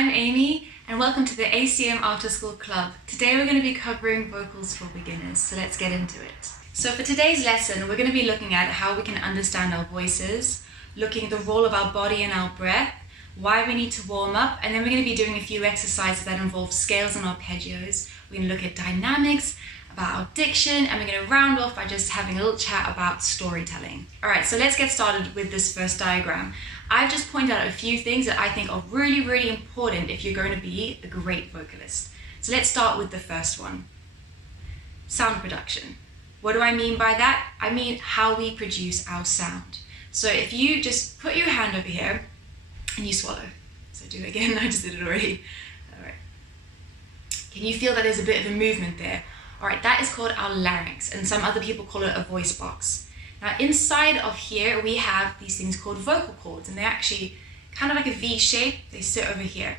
I'm Amy and welcome to the ACM After School Club. Today we're going to be covering vocals for beginners, so let's get into it. So for today's lesson, we're going to be looking at how we can understand our voices, looking at the role of our body and our breath, why we need to warm up, and then we're going to be doing a few exercises that involve scales and arpeggios. We're going to look at dynamics, about our diction, and we're going to round off by just having a little chat about storytelling. Alright, so let's get started with this first diagram. I've just pointed out a few things that I think are really, really important if you're going to be a great vocalist. So let's start with the first one. Sound production. What do I mean by that? I mean how we produce our sound. So if you just put your hand over here and you swallow. So do it again, I just did it already. Alright. Can you feel that there's a bit of a movement there? Alright, that is called our larynx, and some other people call it a voice box. Now inside of here we have these things called vocal cords, and they're actually kind of like a V shape. They sit over here.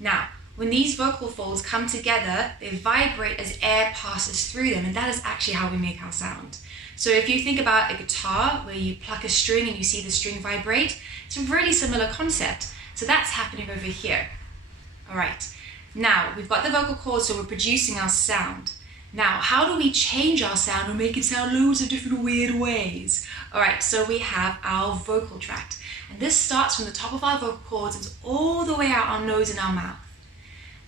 Now, when these vocal folds come together, they vibrate as air passes through them, and that is actually how we make our sound. So if you think about a guitar where you pluck a string and you see the string vibrate, it's a really similar concept. So that's happening over here. Alright, now we've got the vocal cords, so we're producing our sound. Now, how do we change our sound and make it sound loads of different weird ways? Alright, so we have our vocal tract. And this starts from the top of our vocal cords and all the way out our nose and our mouth.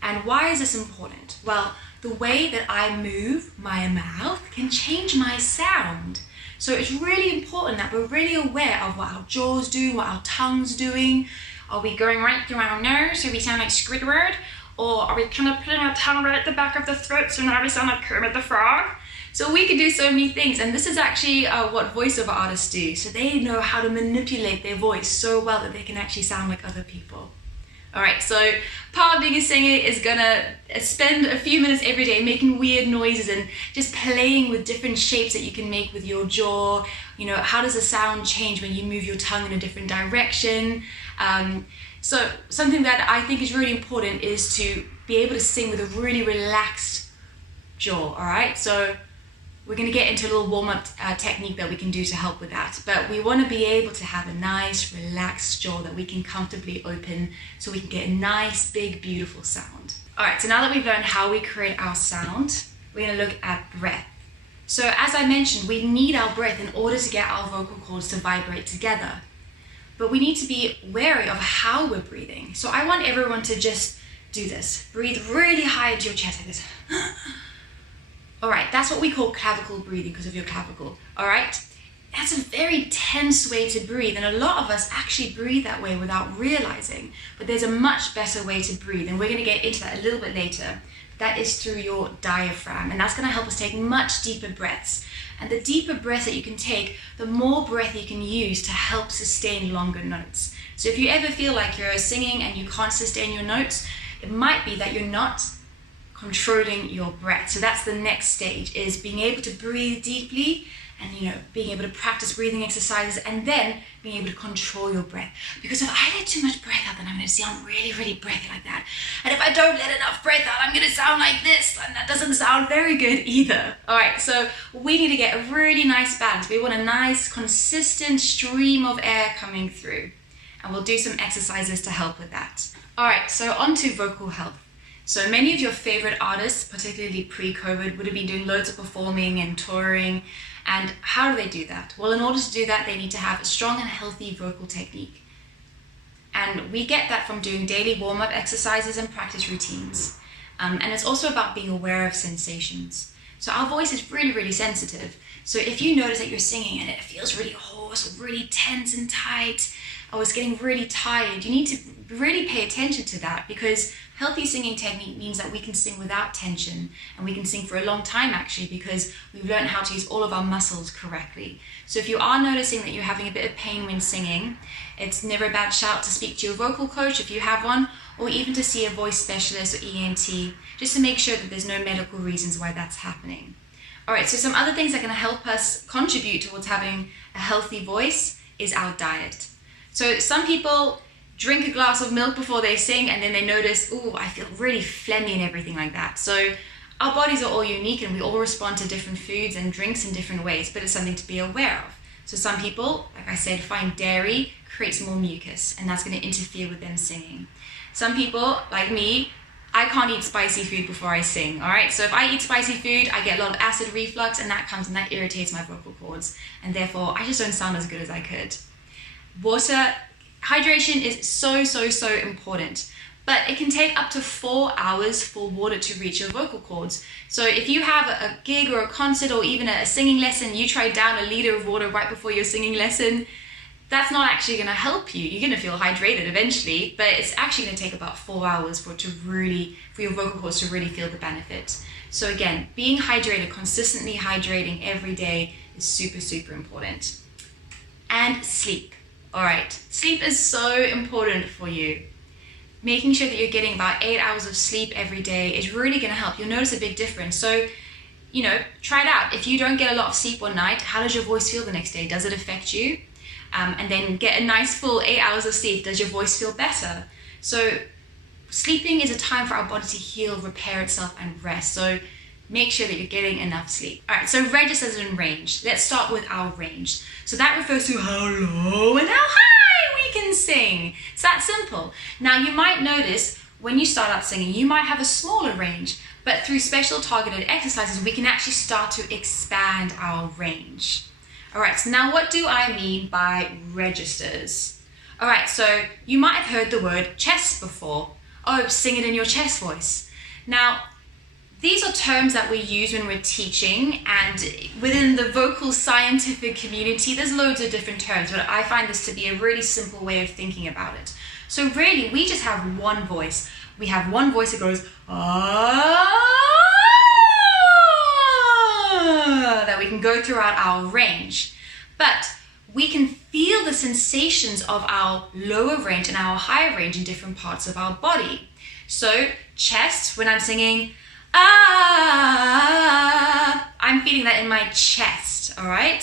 And why is this important? Well, the way that I move my mouth can change my sound. So it's really important that we're really aware of what our jaw's doing, what our tongue's doing. Are we going right through our nose so we sound like Squidward? Or are we kind of putting our tongue right at the back of the throat so now we sound like Kermit the Frog? So we can do so many things, and this is actually what voiceover artists do. So they know how to manipulate their voice so well that they can actually sound like other people. Alright, so part of being a singer is gonna spend a few minutes every day making weird noises and just playing with different shapes that you can make with your jaw. You know, how does the sound change when you move your tongue in a different direction? So something that I think is really important is to be able to sing with a really relaxed jaw, alright? So we're going to get into a little warm-up technique that we can do to help with that. But we want to be able to have a nice, relaxed jaw that we can comfortably open so we can get a nice, big, beautiful sound. Alright, so now that we've learned how we create our sound, we're going to look at breath. So as I mentioned, we need our breath in order to get our vocal cords to vibrate together. But we need to be wary of how we're breathing. So I want everyone to just do this. Breathe really high into your chest like this. Alright, that's what we call clavicle breathing because of your clavicle. Alright? That's a very tense way to breathe, and a lot of us actually breathe that way without realizing. But there's a much better way to breathe, and we're going to get into that a little bit later. That is through your diaphragm, and that's going to help us take much deeper breaths. And the deeper breath that you can take, the more breath you can use to help sustain longer notes. So if you ever feel like you're singing and you can't sustain your notes, it might be that you're not controlling your breath. So that's the next stage, is being able to breathe deeply and, you know, being able to practice breathing exercises and then being able to control your breath. Because if I let too much breath out, then I'm going to sound really, really breathy like that. And if I don't let enough breath out, I'm going to sound like this, and that doesn't sound very good either. Alright, so we need to get a really nice balance. We want a nice, consistent stream of air coming through. And we'll do some exercises to help with that. Alright, so on to vocal health. So many of your favorite artists, particularly pre-COVID, would have been doing loads of performing and touring. And how do they do that? Well, in order to do that, they need to have a strong and healthy vocal technique. And we get that from doing daily warm-up exercises and practice routines. And it's also about being aware of sensations. So our voice is really, really sensitive. So if you notice that you're singing and it feels really hoarse, or really tense and tight, or it's getting really tired, you need to really pay attention to that, because healthy singing technique means that we can sing without tension, and we can sing for a long time actually, because we've learned how to use all of our muscles correctly. So if you are noticing that you're having a bit of pain when singing, it's never a bad shout to speak to your vocal coach if you have one, or even to see a voice specialist or ENT, just to make sure that there's no medical reasons why that's happening. Alright, so some other things that can help us contribute towards having a healthy voice is our diet. So some people drink a glass of milk before they sing, and then they notice, ooh, I feel really phlegmy and everything like that. So our bodies are all unique and we all respond to different foods and drinks in different ways, but it's something to be aware of. So some people, like I said, find dairy creates more mucus, and that's going to interfere with them singing. Some people, like me, I can't eat spicy food before I sing, all right? So if I eat spicy food, I get a lot of acid reflux, and that comes and that irritates my vocal cords, and therefore I just don't sound as good as I could. Water, hydration is so important, but it can take up to 4 hours for water to reach your vocal cords. So if you have a gig or a concert or even a singing lesson, you try down a liter of water right before your singing lesson, that's not actually going to help you. You're going to feel hydrated eventually, but it's actually going to take about 4 hours for your vocal cords to really feel the benefit. So again, being hydrated, consistently hydrating every day is super important. And sleep. All right, sleep is so important for you. Making sure that you're getting about 8 hours of sleep every day is really going to help. You'll notice a big difference. So, try it out. If you don't get a lot of sleep one night, how does your voice feel the next day? Does it affect you? And then get a nice full 8 hours of sleep. Does your voice feel better? So sleeping is a time for our body to heal, repair itself, and rest. So make sure that you're getting enough sleep. All right, so registers and range. Let's start with our range. So that refers to how low and how high we can sing. It's that simple. Now you might notice when you start out singing, you might have a smaller range, but through special targeted exercises, we can actually start to expand our range. All right, so now what do I mean by registers? All right, so you might have heard the word chest before. Oh, sing it in your chest voice. Now, these are terms that we use when we're teaching, and within the vocal scientific community, there's loads of different terms, but I find this to be a really simple way of thinking about it. So really, we just have one voice. We have one voice that goes, that we can go throughout our range. But we can feel the sensations of our lower range and our higher range in different parts of our body. So chest, when I'm singing, I'm feeling that in my chest, all right?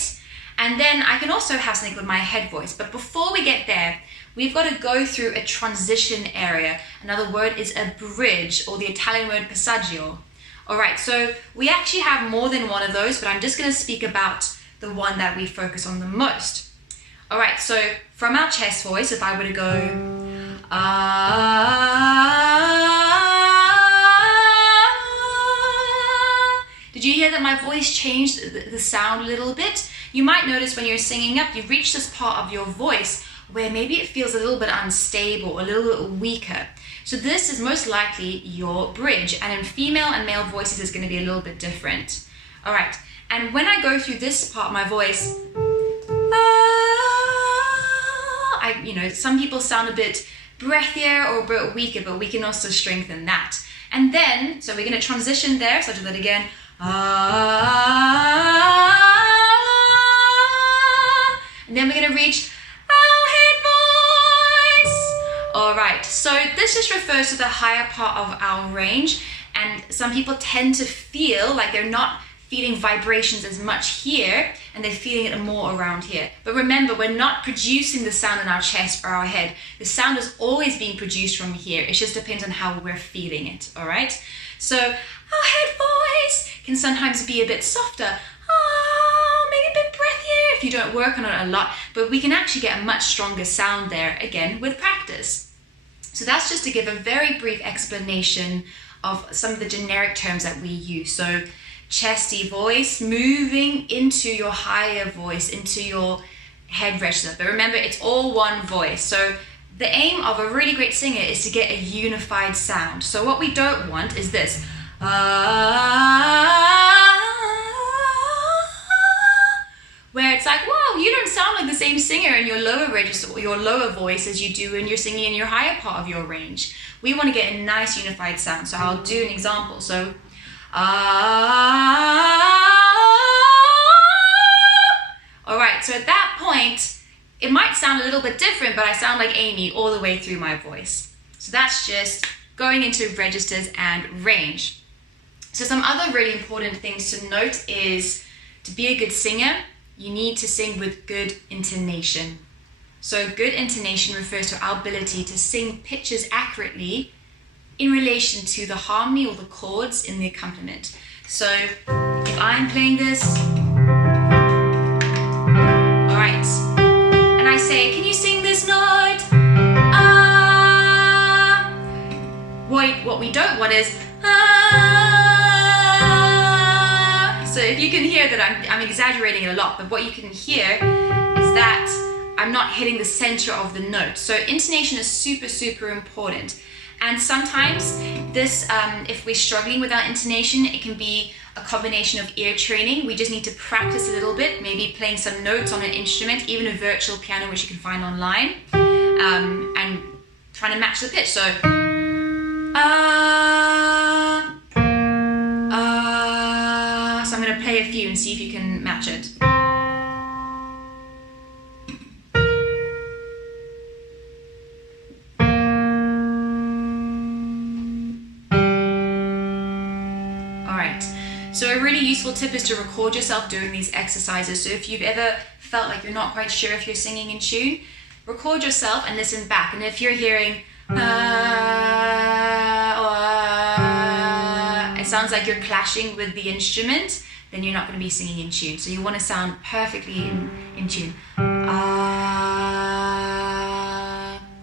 And then I can also have something with my head voice. But before we get there, we've got to go through a transition area. Another word is a bridge, or the Italian word passaggio. All right, so we actually have more than one of those, but I'm just going to speak about the one that we focus on the most. All right, so from our chest voice, if I were to go, did you hear that my voice changed the sound a little bit? You might notice when you're singing up, you reach this part of your voice where maybe it feels a little bit unstable, a little bit weaker. So this is most likely your bridge, and in female and male voices it's going to be a little bit different. All right, and when I go through this part of my voice, some people sound a bit breathier or a bit weaker, but we can also strengthen that. And then, so we're going to transition there, so I'll do that again. And then we're going to reach our head voice. All right, so this just refers to the higher part of our range, and some people tend to feel like they're not feeling vibrations as much here, and they're feeling it more around here. But remember, we're not producing the sound in our chest or our head. The sound is always being produced from here. It just depends on how we're feeling it, all right? So our head voice can sometimes be a bit softer, maybe a bit breathier if you don't work on it a lot, but we can actually get a much stronger sound there, again, with practice. So that's just to give a very brief explanation of some of the generic terms that we use. So chesty voice, moving into your higher voice, into your head register. But remember, it's all one voice. So the aim of a really great singer is to get a unified sound. So what we don't want is this. Where it's like, wow, you don't sound like the same singer in your lower register or your lower voice as you do when you're singing in your higher part of your range. We want to get a nice unified sound. So I'll do an example. So all right, so at that point, it might sound a little bit different, but I sound like Amy all the way through my voice. So that's just going into registers and range. So some other really important things to note is to be a good singer, you need to sing with good intonation. So good intonation refers to our ability to sing pitches accurately in relation to the harmony or the chords in the accompaniment. So if I'm playing this, all right, and I say, can you sing this note? What we don't want is so if you can hear that I'm exaggerating it a lot, but what you can hear is that I'm not hitting the center of the note. So intonation is super, super important. And sometimes this, if we're struggling with our intonation, it can be a combination of ear training. We just need to practice a little bit, maybe playing some notes on an instrument, even a virtual piano, which you can find online, and trying to match the pitch. So, so I'm going to play a few and see if you can match it. So a really useful tip is to record yourself doing these exercises. So if you've ever felt like you're not quite sure if you're singing in tune, record yourself and listen back. And if you're hearing it sounds like you're clashing with the instrument, then you're not going to be singing in tune. So you want to sound perfectly in tune.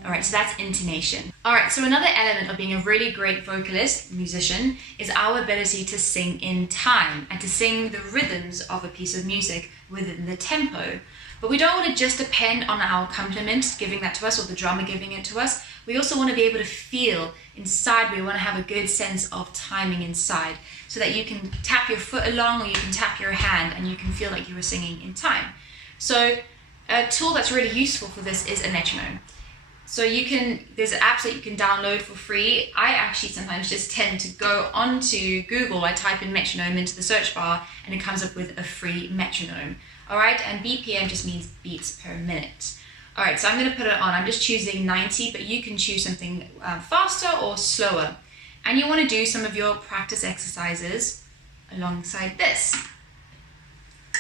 Alright, so that's intonation. Alright, so another element of being a really great vocalist, musician, is our ability to sing in time and to sing the rhythms of a piece of music within the tempo. But we don't want to just depend on our accompaniment giving that to us or the drummer giving it to us. We also want to be able to feel inside. We want to have a good sense of timing inside so that you can tap your foot along or you can tap your hand and you can feel like you were singing in time. So a tool that's really useful for this is a metronome. So there's apps that you can download for free. I actually sometimes just tend to go onto Google, I type in metronome into the search bar and it comes up with a free metronome. All right, and BPM just means beats per minute. All right, so I'm gonna put it on. I'm just choosing 90, but you can choose something faster or slower. And you wanna do some of your practice exercises alongside this.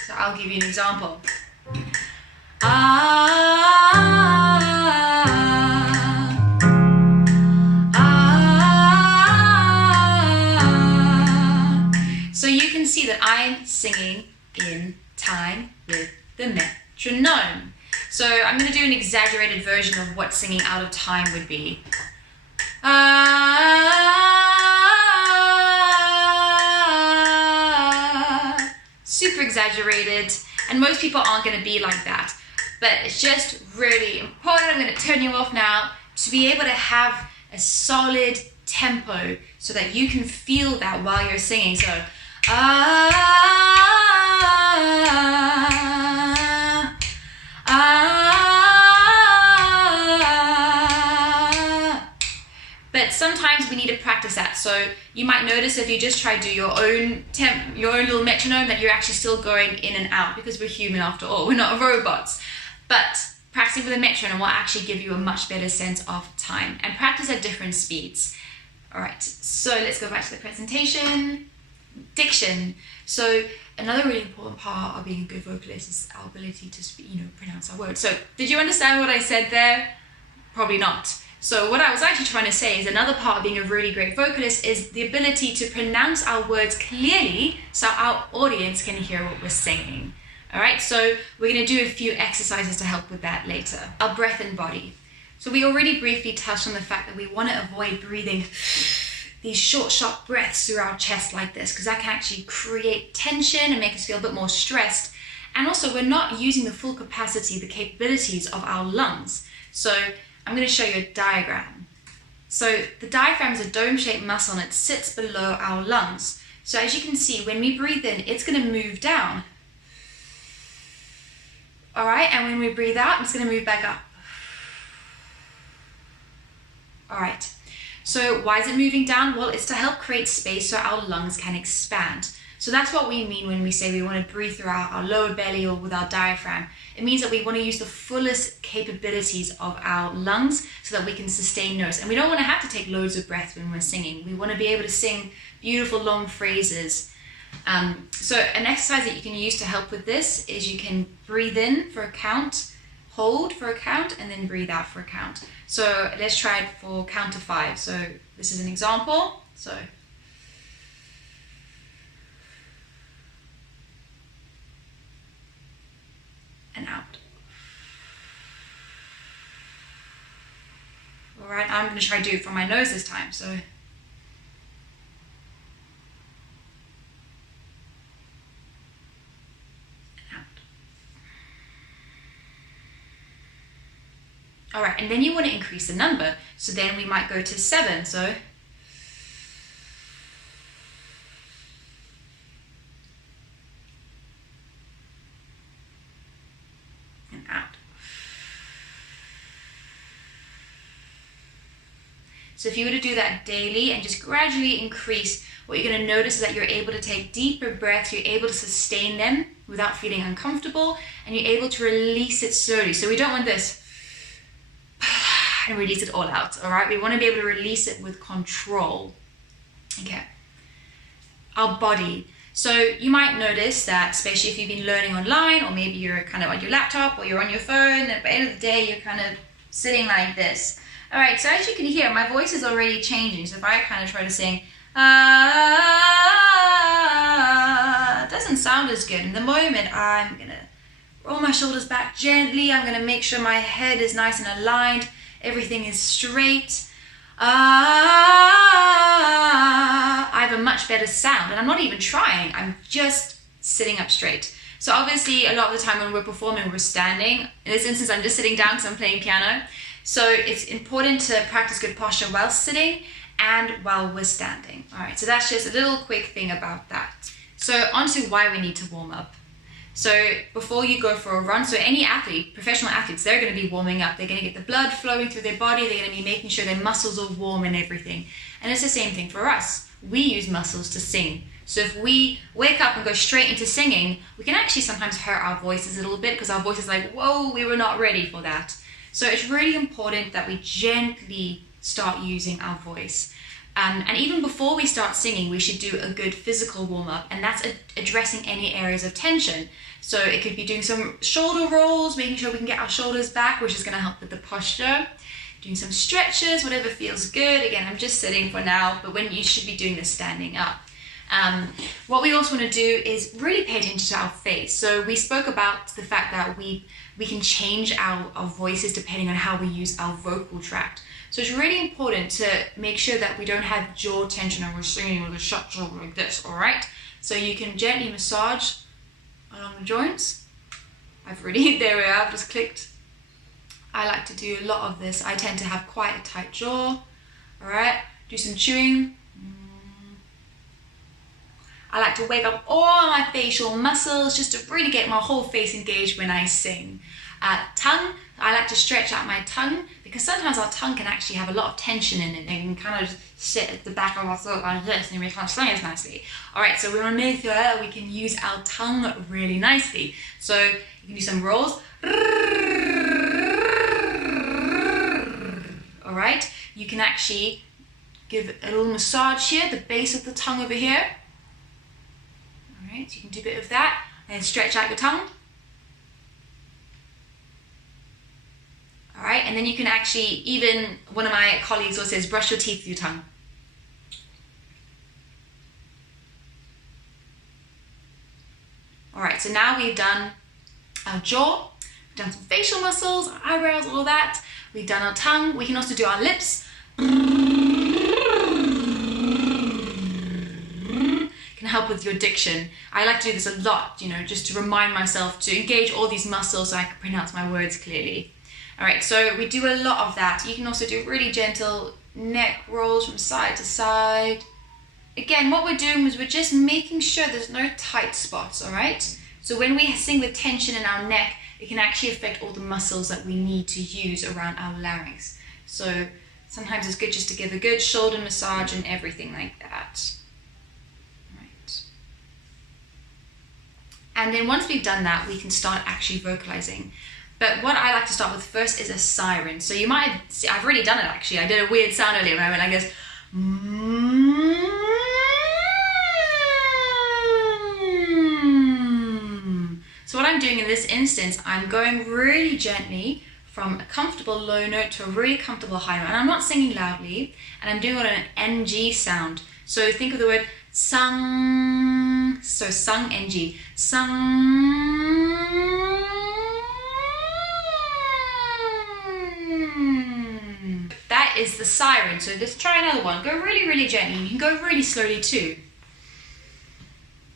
So I'll give you an example. So you can see that I'm singing in time with the metronome. So I'm going to do an exaggerated version of what singing out of time would be. Super exaggerated, and most people aren't going to be like that. But it's just really important. I'm going to turn you off now to be able to have a solid tempo so that you can feel that while you're singing. So, but sometimes we need to practice that. So you might notice if you just try to do your own little metronome that you're actually still going in and out because we're human after all, we're not robots. But practicing with a metronome will actually give you a much better sense of time and practice at different speeds. All right, so let's go back to the presentation. Diction. So another really important part of being a good vocalist is our ability to pronounce our words. So did you understand what I said there? Probably not. So what I was actually trying to say is another part of being a really great vocalist is the ability to pronounce our words clearly so our audience can hear what we're singing. All right, so we're going to do a few exercises to help with that later. Our breath and body. So we already briefly touched on the fact that we want to avoid breathing these short, sharp breaths through our chest like this, because that can actually create tension and make us feel a bit more stressed. And also we're not using the full capacity, the capabilities of our lungs. So I'm going to show you a diagram. So the diaphragm is a dome-shaped muscle and it sits below our lungs. So as you can see, when we breathe in, it's going to move down. All right, and when we breathe out, it's going to move back up. All right, so why is it moving down? Well, it's to help create space so our lungs can expand. So that's what we mean when we say we want to breathe through our lower belly or with our diaphragm. It means that we want to use the fullest capabilities of our lungs so that we can sustain notes. And we don't want to have to take loads of breath when we're singing. We want to be able to sing beautiful long phrases. So an exercise that you can use to help with this is you can breathe in for a count, hold for a count, and then breathe out for a count. So let's try it for count to 5. So this is an example. So and out. All right, I'm going to try to do it from my nose this time. So. All right, and then you want to increase the number. So then we might go to 7. So. And out. So if you were to do that daily and just gradually increase, what you're going to notice is that you're able to take deeper breaths, you're able to sustain them without feeling uncomfortable, and you're able to release it slowly. So we don't want this and release it all out, all right? We want to be able to release it with control, okay? Our body. So you might notice that, especially if you've been learning online, or maybe you're kind of on your laptop or you're on your phone, and at the end of the day, you're kind of sitting like this. All right, so as you can hear, my voice is already changing. So if I kind of try to sing, it doesn't sound as good. In the moment, I'm gonna roll my shoulders back gently. I'm gonna make sure my head is nice and aligned. Everything is straight. I have a much better sound, and I'm not even trying. I'm just sitting up straight. So obviously, a lot of the time when we're performing, we're standing. In this instance, I'm just sitting down because I'm playing piano. So it's important to practice good posture while sitting and while we're standing. All right, so that's just a little quick thing about that. So onto why we need to warm up. So before you go for a run, so any athlete, professional athletes, they're going to be warming up. They're going to get the blood flowing through their body. They're going to be making sure their muscles are warm and everything. And it's the same thing for us. We use muscles to sing. So if we wake up and go straight into singing, we can actually sometimes hurt our voices a little bit because our voice is like, whoa, we were not ready for that. So it's really important that we gently start using our voice. And even before we start singing, we should do a good physical warm-up, and that's addressing any areas of tension. So it could be doing some shoulder rolls, making sure we can get our shoulders back, which is going to help with the posture. Doing some stretches, whatever feels good. Again, I'm just sitting for now, but when you should be doing this standing up. What we also want to do is really pay attention to our face. So we spoke about the fact that we can change our voices depending on how we use our vocal tract. So it's really important to make sure that we don't have jaw tension and we're singing with a shut jaw like this, all right? So you can gently massage along the joints. There we are, I've just clicked. I like to do a lot of this. I tend to have quite a tight jaw, all right? Do some chewing. I like to wake up all my facial muscles just to really get my whole face engaged when I sing. Tongue, I like to stretch out my tongue because sometimes our tongue can actually have a lot of tension in it and can kind of just sit at the back of our throat like this and we can't sing as nicely. All right, so we want to make sure that we can use our tongue really nicely. So you can do some rolls. All right, you can actually give a little massage here, the base of the tongue over here. All right, so you can do a bit of that and stretch out your tongue. All right, and then you can actually, even one of my colleagues also says, brush your teeth with your tongue. All right, so now we've done our jaw, we've done some facial muscles, our eyebrows, all that. We've done our tongue. We can also do our lips. Can help with your diction. I like to do this a lot, you know, just to remind myself to engage all these muscles so I can pronounce my words clearly. All right, so we do a lot of that. You can also do really gentle neck rolls from side to side. Again, what we're doing is we're just making sure there's no tight spots, all right? So when we sing with tension in our neck, it can actually affect all the muscles that we need to use around our larynx. So sometimes it's good just to give a good shoulder massage and everything like that. Right. And then once we've done that, we can start actually vocalizing. But what I like to start with first is a siren. So you might have, I've already done it actually. I did a weird sound earlier when I went like this. So what I'm doing in this instance, I'm going really gently from a comfortable low note to a really comfortable high note. And I'm not singing loudly, and I'm doing it on an NG sound. So think of the word sung, so sung NG, sung. That is the siren. So let's try another one. Go really, really gently. You can go really slowly too.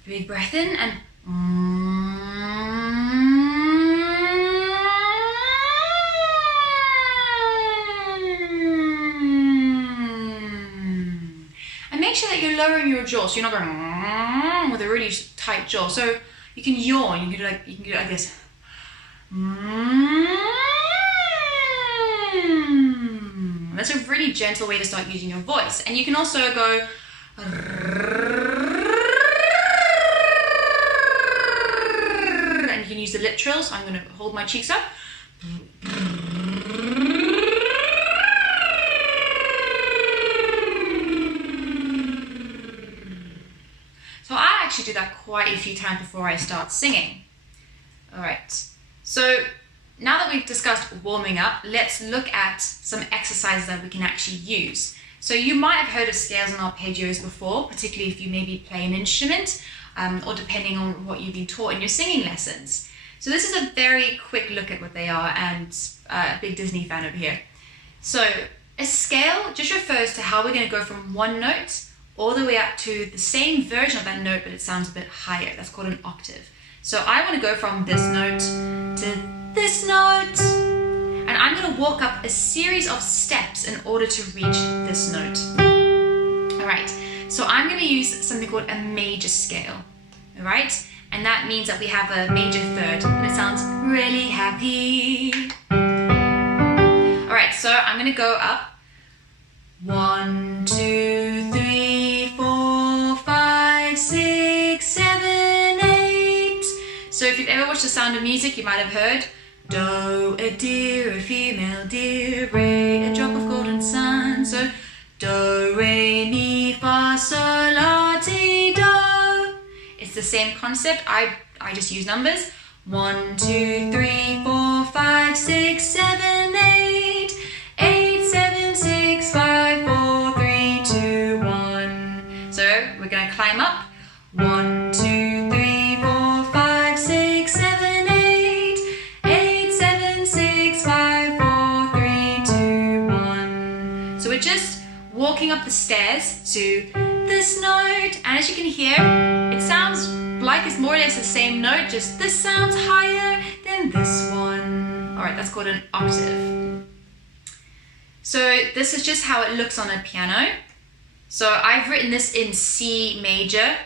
Big breath in and make sure that you're lowering your jaw, so you're not going with a really tight jaw. So you can yawn. You can do it like this. That's a really gentle way to start using your voice. And you can also go and you can use the lip trill. So I'm going to hold my cheeks up. So I actually do that quite a few times before I start singing. All right. So now that we've discussed warming up, let's look at some exercises that we can actually use. So you might have heard of scales and arpeggios before, particularly if you maybe play an instrument or depending on what you've been taught in your singing lessons. So this is a very quick look at what they are, and a big Disney fan over here. So a scale just refers to how we're going to go from one note all the way up to the same version of that note, but it sounds a bit higher. That's called an octave. So I want to go from this note to this note, and I'm going to walk up a series of steps in order to reach this note. All right, so I'm going to use something called a major scale, all right? And that means that we have a major third, and it sounds really happy. All right, so I'm going to go up 1, 2, 3, 4, 5, 6, 7, 8. So if you've ever watched The Sound of Music, you might have heard do, a deer, a female deer, re, a drop of golden sun. So do, re, mi, fa, sol, la, ti, do. It's the same concept. I just use numbers. 1, 2, 3, 4, 5, 6, 7, 8. 8, 7, 6, 5, 4, 3, 2, 1. So we're going to climb up. 1, 2, 3, 4, 5, 6, 7, 8. 8, 7, 6, 5, 4, 3, 2, 1. So we're just walking up the stairs to this note, and as you can hear, it sounds like it's more or less the same note, just this sounds higher than this one. All right, that's called an octave. So this is just how it looks on a piano. So I've written this in C major.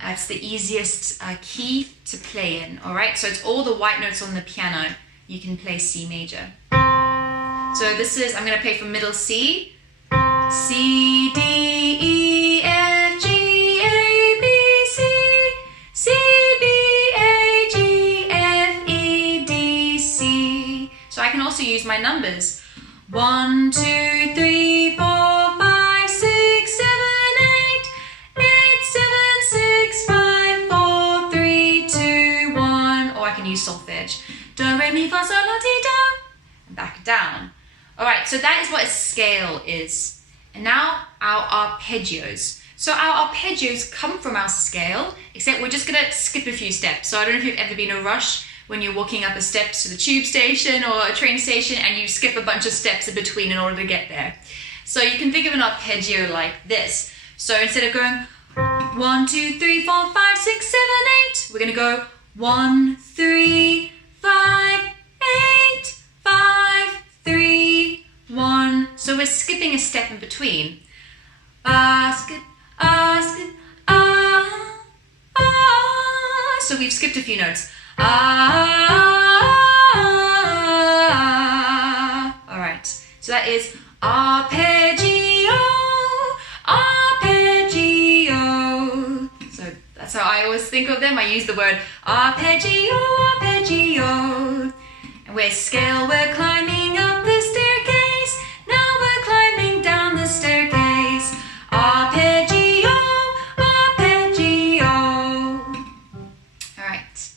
It's the easiest key to play in, all right? So it's all the white notes on the piano. You can play C major. So this is, I'm gonna play from middle C. C, D, E, F, G, A, B, C. C, B, A, G, F, E, D, C. So I can also use my numbers. 1, 2, 3, 4, 5, 6, 7, 8. 8, 7, 6, 5, 4, 3, 2, 1. Or I can use solfege. Do, re, mi, fa, sol, la, ti, do. And back down. All right, so that is what a scale is. And now our arpeggios. So our arpeggios come from our scale, except we're just gonna skip a few steps. So I don't know if you've ever been in a rush when you're walking up the steps to the tube station or a train station and you skip a bunch of steps in between in order to get there. So you can think of an arpeggio like this. So instead of going 1, 2, 3, 4, 5, 6, 7, 8, we're gonna go 1, 3, 5, 8, 5, 3, 1. So we're skipping a step in between. Skip, skip, So we've skipped a few notes. All right. So that is arpeggio, arpeggio. So that's how I always think of them. I use the word arpeggio, arpeggio. And we're scale, we're climbing up the staircase. Now we're climbing down the staircase. Arpeggio, arpeggio. All right.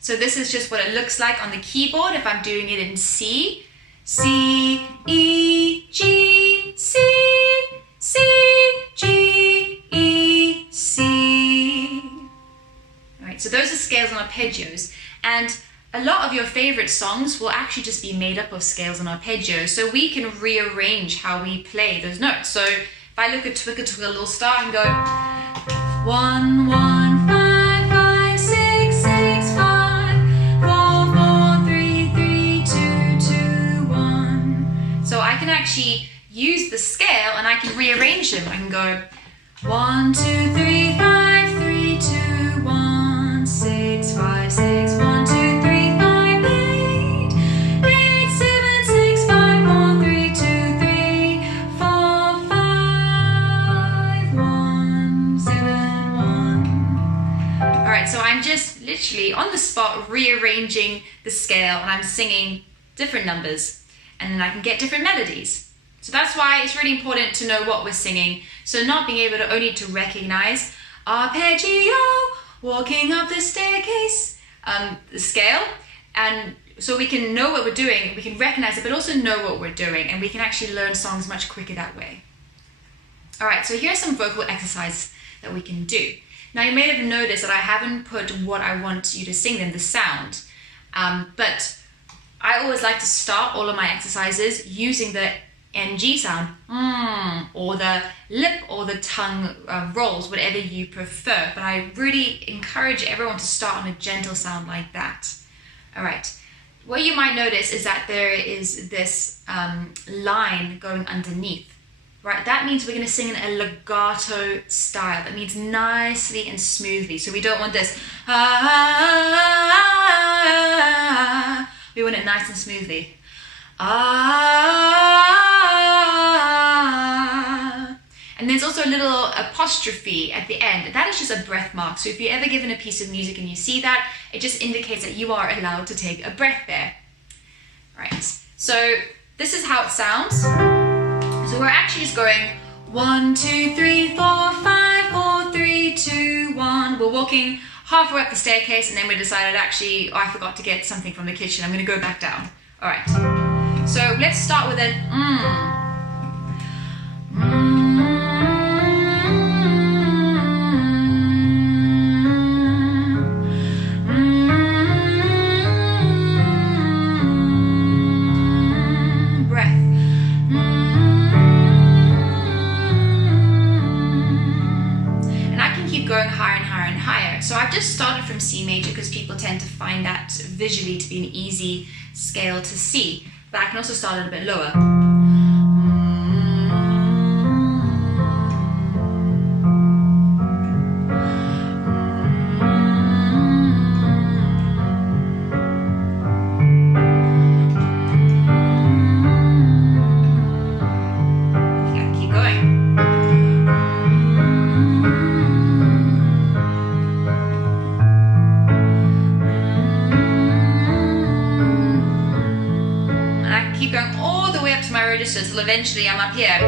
So this is just what it looks like on the keyboard if I'm doing it in C. C, E, G, C, C, G, E, C. All right, so those are scales and arpeggios. And a lot of your favorite songs will actually just be made up of scales and arpeggios, so we can rearrange how we play those notes. So if I look at Twinkle Twinkle Little Star and go 1 1 5 5 6 6 5 4 4 3 3 2 2 1. So I can actually use the scale and I can rearrange them. I can go 1 2 3 5 3 2 1 6 5 6 1 2 3 5 8 8 7 6 5 4 3 2 3 4 5 1 7 1. All right, so I'm just literally on the spot rearranging the scale and I'm singing different numbers, and then I can get different melodies. So that's why it's really important to know what we're singing. So not being able to only to recognize arpeggio, walking up the staircase, the scale, and so we can know what we're doing, we can recognize it, but also know what we're doing, and we can actually learn songs much quicker that way. All right, so here's some vocal exercises that we can do. Now you may have noticed that I haven't put what I want you to sing them, the sound, but I always like to start all of my exercises using the NG sound, or the lip or the tongue rolls, whatever you prefer. But I really encourage everyone to start on a gentle sound like that. All right. What you might notice is that there is this line going underneath. Right, that means we're going to sing in a legato style. That means nicely and smoothly. So we don't want this. We want it nice and smoothly. And there's also a little apostrophe at the end. That is just a breath mark. So if you're ever given a piece of music and you see that, it just indicates that you are allowed to take a breath there. Right, so this is how it sounds. So we're actually just going 1 2 3 4 5 4 3 2 1. We're walking halfway up the staircase, and then we decided actually, oh, I forgot to get something from the kitchen. I'm going to go back down. All right. So let's start with an breath. And I can keep going higher and higher and higher. So I've just started from C major because people tend to find that visually to be an easy scale to see. But I can also start it a bit lower. Until eventually I'm up here.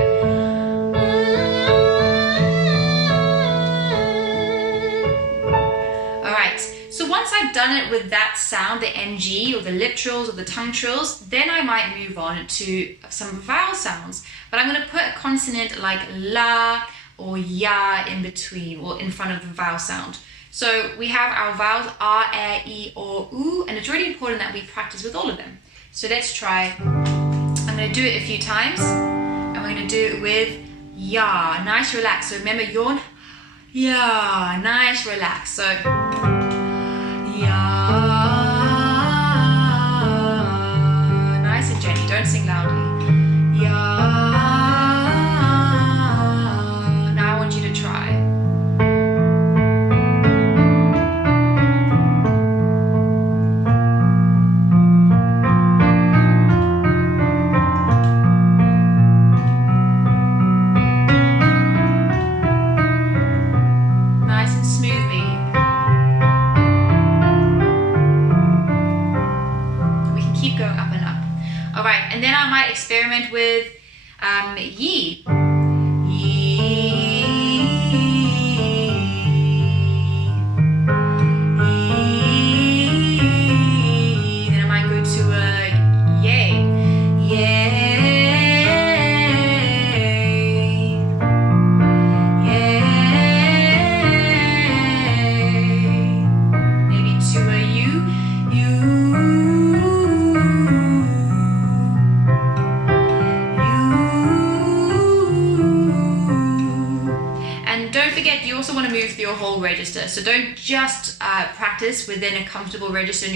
Alright, so once I've done it with that sound, the NG or the lip trills or the tongue trills, then I might move on to some vowel sounds. But I'm going to put a consonant like la or ya in between or in front of the vowel sound. So we have our vowels R, E, I, O, U, and it's really important that we practice with all of them. So let's try. I'm going to do it a few times, and we're going to do it with ya. Nice, relax. So remember, yawn, ya. Nice, relax. So ya. Nice and gently. Don't sing loudly. Ya. Now I want you to try. And then I might experiment with ye. Then I might go to a yay. Maybe to a you. forget, you also want to move through your whole register. So don't just practice within a comfortable register in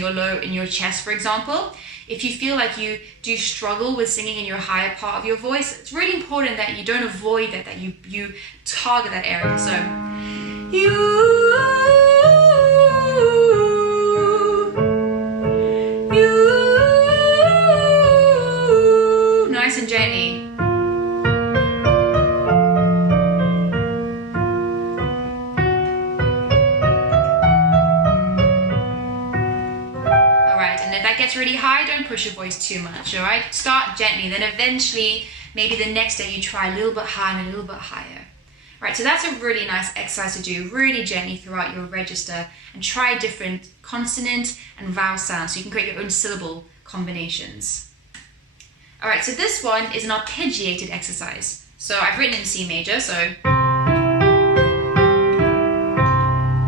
your chest, for example. If you feel like you do struggle with singing in your higher part of your voice, it's really important that you don't avoid that you target that area. So, nice and gently. Really high, don't push your voice too much, all right? Start gently, then eventually, maybe the next day you try a little bit higher and a little bit higher. All right, so that's a really nice exercise to do really gently throughout your register and try different consonant and vowel sounds so you can create your own syllable combinations. All right, so this one is an arpeggiated exercise. So I've written in C major, so then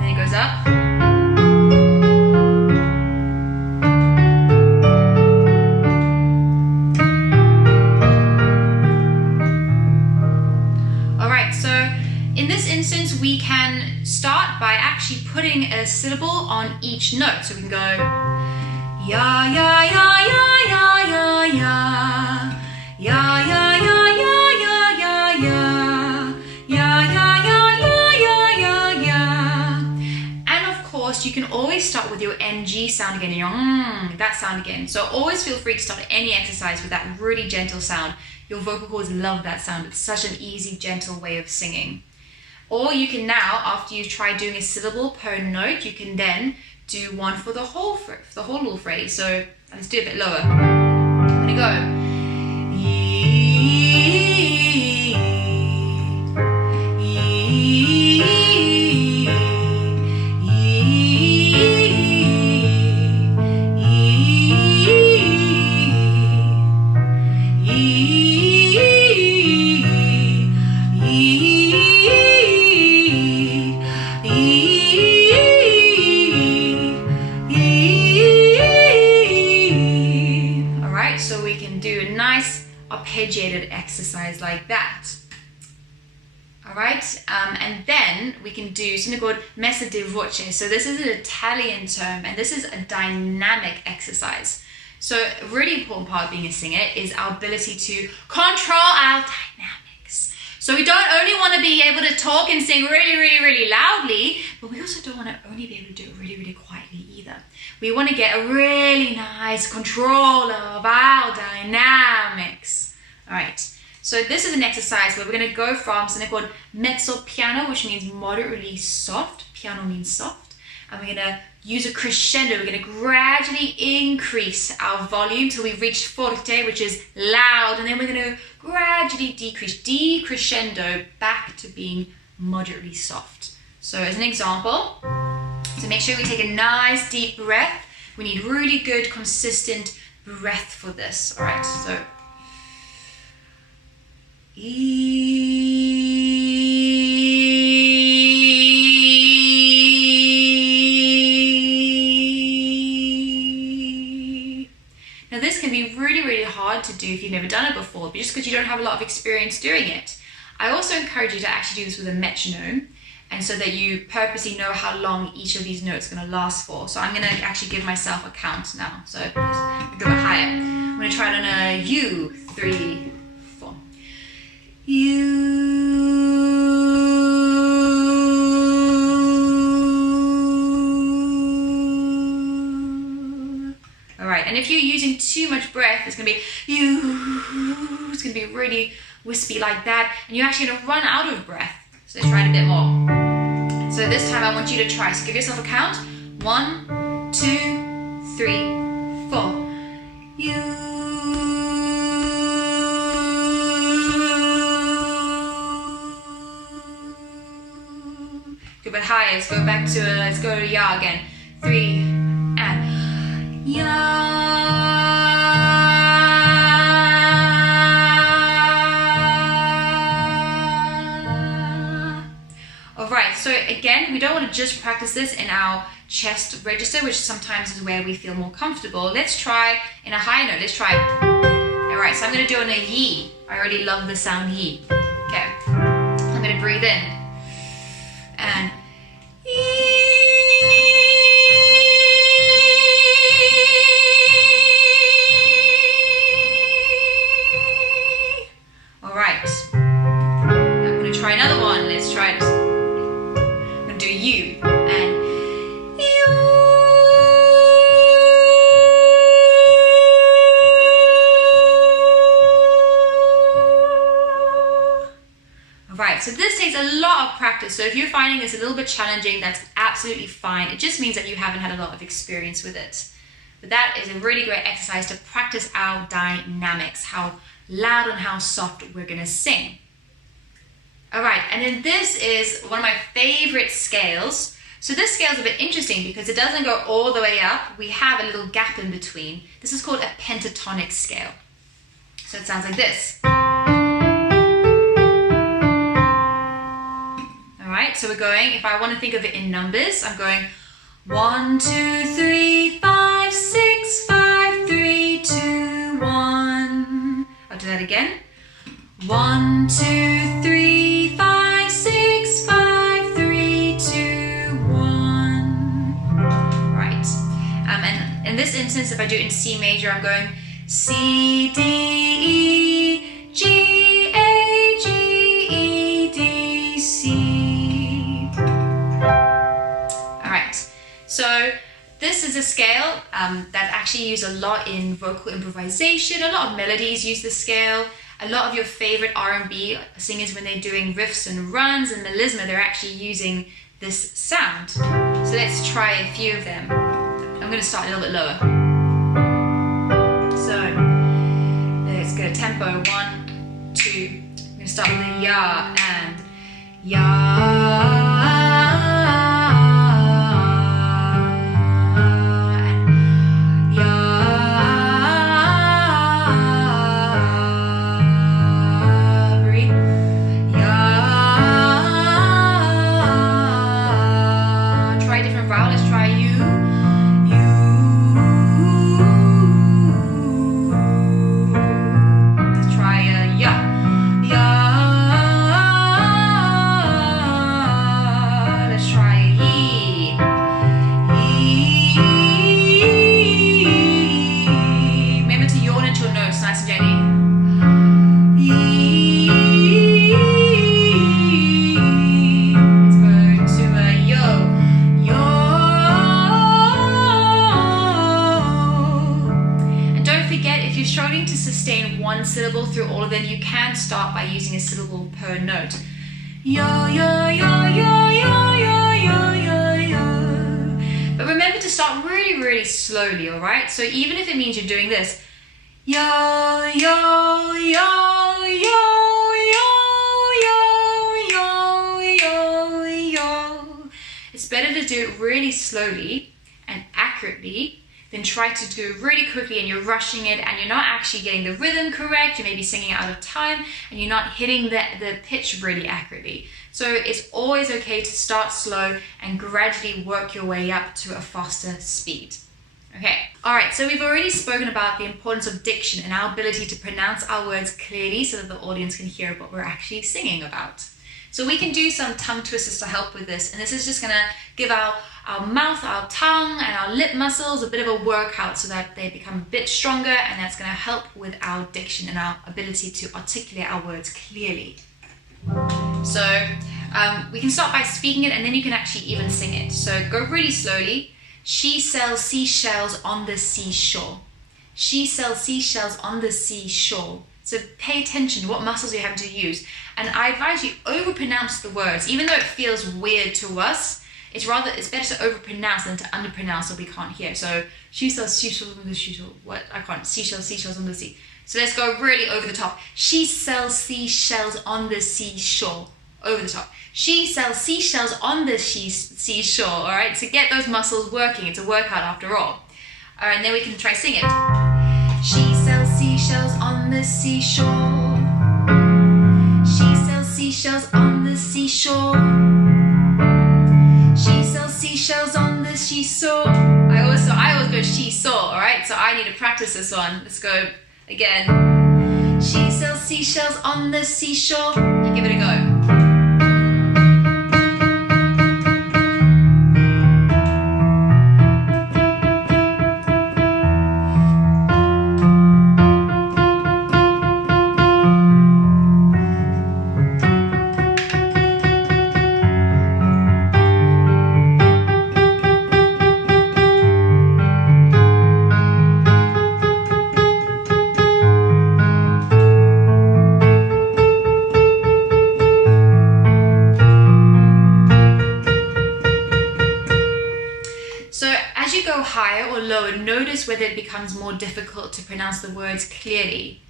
it goes up. We can start by actually putting a syllable on each note. So we can go ya ya ya ya ya ya ya ya ya ya ya ya ya ya ya ya ya. And of course, you can always start with your NG sound again, that sound again. So always feel free to start any exercise with that really gentle sound. Your vocal cords love that sound. It's such an easy, gentle way of singing. Or you can now, after you've tried doing a syllable per note, you can then do one for the whole little phrase. So let's do it a bit lower. I'm gonna go. Arpeggiated exercise like that. All right, and then we can do something called messa di voce. So this is an Italian term, and this is a dynamic exercise. So a really important part of being a singer is our ability to control our dynamics. So we don't only want to be able to talk and sing really, really, really loudly, but we also don't want to only be able to do it really, really quietly either. We want to get a really nice control of our dynamics. All right, so this is an exercise where we're going to go from something called mezzo piano, which means moderately soft. Piano means soft. And we're going to use a crescendo. We're going to gradually increase our volume till we reach forte, which is loud. And then we're going to gradually decrescendo back to being moderately soft. So as an example, so make sure we take a nice deep breath. We need really good, consistent breath for this. All right, so now this can be really, really hard to do if you've never done it before, but just because you don't have a lot of experience doing it. I also encourage you to actually do this with a metronome, and so that you purposely know how long each of these notes are going to last for. So I'm going to actually give myself a count now. So let's go a bit higher. I'm going to try it on a U, 3, 4. U. All right, and if you're using too much breath, it's going to be U. It's going to be really wispy like that, and you're actually going to run out of breath. So let's try it a bit more. So this time I want you to try. So give yourself a count. 1, 2, 3, 4. You. Go a bit higher. Let's go back to let's go to ya again. 3 and ya. Alright, so again, we don't want to just practice this in our chest register, which sometimes is where we feel more comfortable. Let's try in a high note. Let's try. Alright, so I'm going to do it on a yi. I already love the sound yi. Okay, I'm going to breathe in. and all right. I'm going to try another one. Let's try it. I'm going to do you and you. All right, so this takes a lot of practice. So if you're finding this a little bit challenging, that's absolutely fine. It just means that you haven't had a lot of experience with it. But that is a really great exercise to practice our dynamics, how loud and how soft we're going to sing. All right, and then this is one of my favorite scales. So this scale is a bit interesting because it doesn't go all the way up. We have a little gap in between. This is called a pentatonic scale. So it sounds like this. All right, so we're going, if I want to think of it in numbers, I'm going 1, 2, 3, 5, 6, 5, 3, 2, 1. I'll do that again. 1, 2, 3, 5, 6, 5, 3, 2, 1. Right. And in this instance, if I do it in C major, I'm going C, D, E, G, A, G, E, D, C. All right. So this is a scale that's actually used a lot in vocal improvisation. A lot of melodies use this scale. A lot of your favorite R&B singers, when they're doing riffs and runs and melisma, they're actually using this sound. So let's try a few of them. I'm going to start a little bit lower. So let's go tempo. 1, 2. I'm going to start with a ya and ya. Syllable through all of them, you can start by using a syllable per note. Yo, yo, yo, yo, yo, yo, yo, yo, yo. But remember to start really, really slowly, all right? So even if it means you're doing this, yo, yo, yo, yo, yo, yo, yo, yo, yo. It's better to do it really slowly and accurately then try to do it really quickly and you're rushing it and you're not actually getting the rhythm correct, you may be singing out of time and you're not hitting the pitch really accurately. So it's always okay to start slow and gradually work your way up to a faster speed. Okay, all right, so we've already spoken about the importance of diction and our ability to pronounce our words clearly so that the audience can hear what we're actually singing about. So we can do some tongue twisters to help with this, and this is just gonna give our mouth, our tongue, and our lip muscles a bit of a workout so that they become a bit stronger, and that's gonna help with our diction and our ability to articulate our words clearly. So we can start by speaking it, and then you can actually even sing it. So go really slowly. She sells seashells on the seashore. She sells seashells on the seashore. So pay attention to what muscles you're having to use. And I advise you overpronounce the words. Even though it feels weird to us, it's better to overpronounce than to underpronounce so we can't hear. So she sells seashells on the seashore. What? I can't. Seashells on the sea. So let's go really over the top. She sells seashells on the seashore. Over the top. She sells seashells on the seashore. All right. So get those muscles working. It's a workout after all. All right. And then we can try sing it. She sells seashells on the seashore. She sells seashells on the seashore. She sells seashells on the seashore. I always go she saw, alright? So I need to practice this one. Let's go again. She sells seashells on the seashore. And give it a go. or lower, notice whether it becomes more difficult to pronounce the words clearly.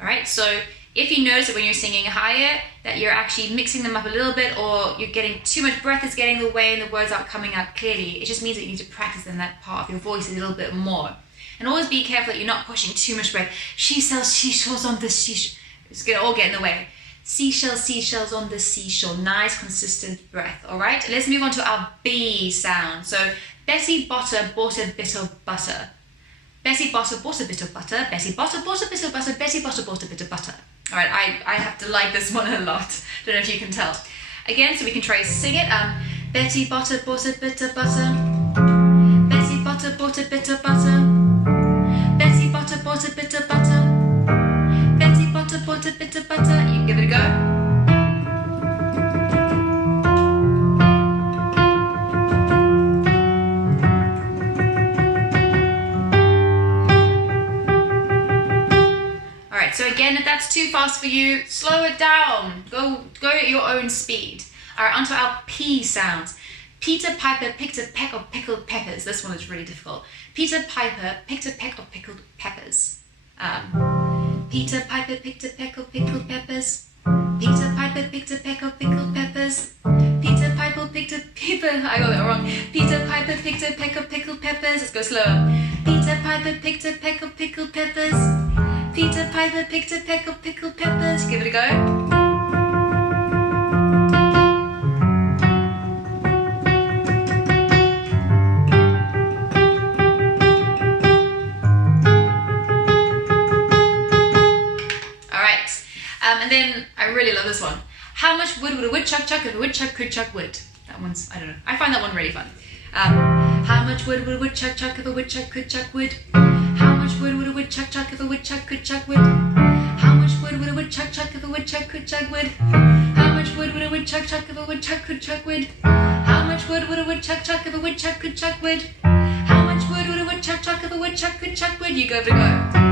All right, so if you notice that when you're singing higher, that you're actually mixing them up a little bit, or you're getting too much breath is getting in the way and the words aren't coming out clearly, it just means that you need to practice in that part of your voice a little bit more. And always be careful that you're not pushing too much breath. She sells seashells on the seashore. It's gonna all get in the way. Seashells on the seashore. Nice, consistent breath, all right? Let's move on to our B sound. So, Bessie Botter bought a bit of butter. Bessie Botter bought a bit of butter. Bessie Botter bought a bit of butter. Bessie Botter bought a bit of butter. All right, I have to like this one a lot. Don't know if you can tell. Again, so we can try to sing it. Betty Botter bought a bit of butter. Betty Botter bought a bit of butter. Betty Botter bought a bit of butter. Betty Botter bought a bit of butter. You can give it a go. So again, if that's too fast for you, slow it down. Go at your own speed. All right, onto our P sounds. Peter Piper picked a peck of pickled peppers. This one is really difficult. Peter Piper picked a peck of pickled peppers. Peter Piper picked a peck of pickled peppers. Peter Piper picked a peck of pickled peppers. Peter Piper picked a I got that wrong. Peter Piper picked a peck of pickled peppers. Let's go slower. Peter Piper picked a peck of pickled peppers. Peter Piper picked a peck of pickled peppers. Give it a go. All right. And then I really love this one. How much wood would a woodchuck chuck if a woodchuck could chuck wood? That one's, I don't know. I find that one really fun. How much wood would a woodchuck chuck if a woodchuck could chuck wood? How much wood would a woodchuck chuck if a woodchuck could chuck wood? How much wood would a woodchuck chuck if a woodchuck could chuck wood? How much wood would a woodchuck chuck if a woodchuck could chuck wood? How much wood would a woodchuck chuck if a woodchuck could chuck wood? How much wood would a woodchuck chuck if a woodchuck could chuck wood? You go to go.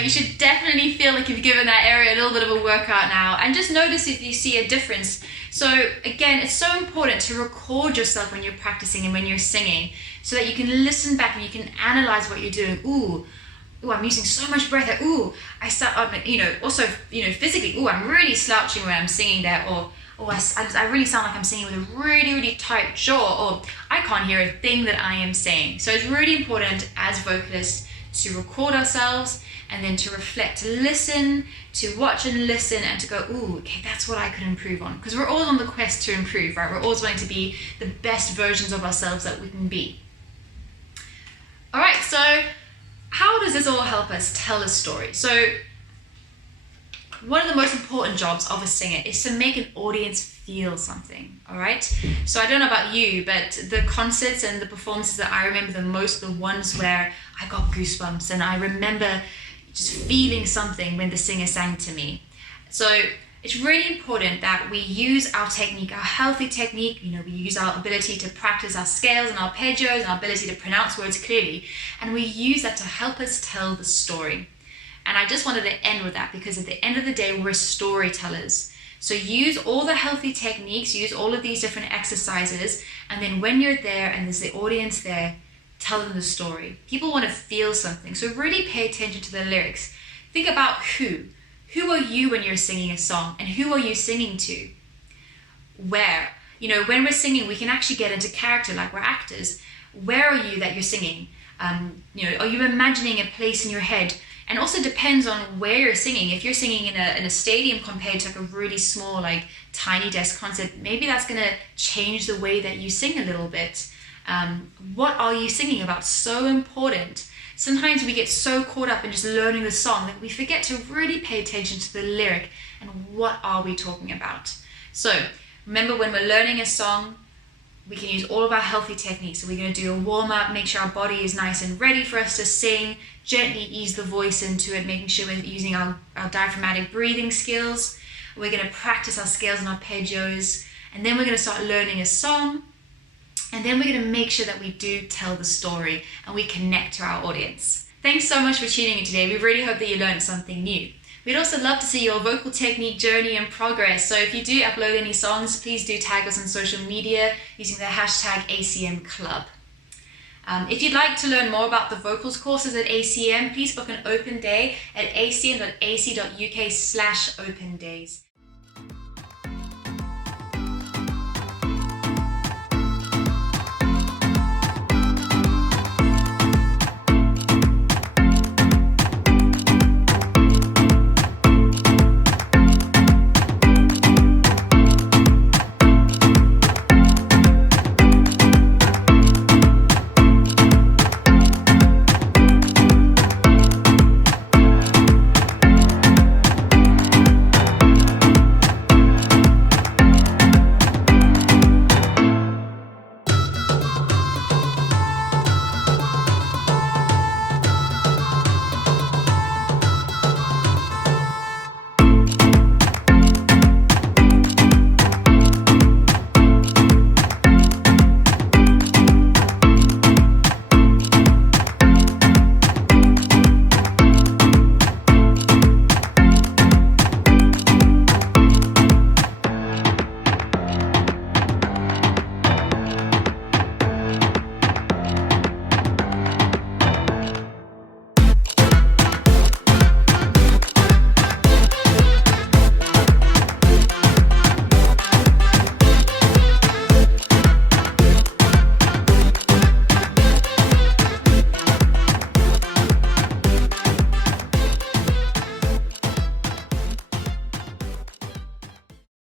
You should definitely feel like you've given that area a little bit of a workout now, and just notice if you see a difference. So again, it's so important to record yourself when you're practicing and when you're singing, so that you can listen back and you can analyze what you're doing. Ooh, I'm using so much breath. Ooh, also physically. Ooh, I'm really slouching when I'm singing there, or I really sound like I'm singing with a really, really tight jaw, or I can't hear a thing that I am saying. So it's really important as vocalists to record ourselves, and then to reflect, to listen, to watch and listen, and to go, ooh, okay, that's what I could improve on. Because we're always on the quest to improve, right? We're always wanting to be the best versions of ourselves that we can be. All right, so how does this all help us tell a story? So one of the most important jobs of a singer is to make an audience feel something, all right? So I don't know about you, but the concerts and the performances that I remember the most, the ones where I got goosebumps and I remember just feeling something when the singer sang to me. So it's really important that we use our technique, our healthy technique. We use our ability to practice our scales and arpeggios and our ability to pronounce words clearly, and we use that to help us tell the story. And I just wanted to end with that, because at the end of the day, we're storytellers. So use all the healthy techniques, use all of these different exercises, and then when you're there and there's the audience there, tell them the story. People want to feel something, so really pay attention to the lyrics. Think about who. Who are you when you're singing a song, and who are you singing to? Where? When we're singing, we can actually get into character like we're actors. Where are you that you're singing? Are you imagining a place in your head? And also depends on where you're singing. If you're singing in a stadium compared to like a really small, like tiny desk concert, maybe that's gonna change the way that you sing a little bit. What are you singing about? So important. Sometimes we get so caught up in just learning the song that we forget to really pay attention to the lyric and what are we talking about. So remember, when we're learning a song, we can use all of our healthy techniques. So we're going to do a warm-up, make sure our body is nice and ready for us to sing, gently ease the voice into it, making sure we're using our diaphragmatic breathing skills. We're going to practice our scales and arpeggios, and then we're going to start learning a song, and then we're going to make sure that we do tell the story and we connect to our audience. Thanks so much for tuning in today. We really hope that you learned something new. We'd also love to see your vocal technique journey and progress. So if you do upload any songs, please do tag us on social media using the hashtag ACM Club. If you'd like to learn more about the vocals courses at ACM, please book an open day at acm.ac.uk/open days.